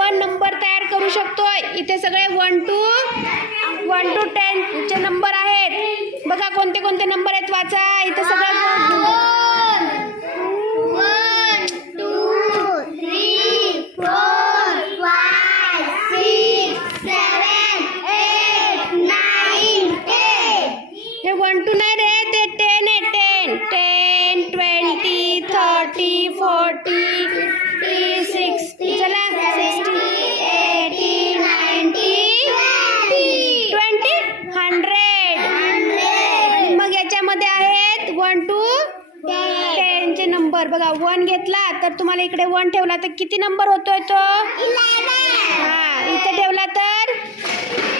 आपण नंबर तयार करू शकतोय. इथे सगळे वन टू वन टू टेनचे नंबर आहेत. बघा कोणते कोणते नंबर आहेत वाचा. इथे सगळं. हे वन टू नाही नंबर बघा वन घेतला तर तुम्हाला इकडे वन ठेवला तर किती नंबर होतोय तो? हा इथे ठेवला तर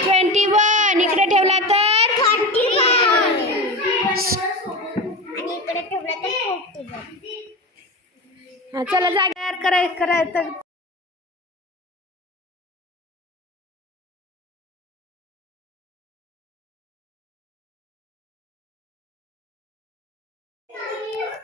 ट्वेंटी वन इकडे ठेवला तर हा चला जागा कराय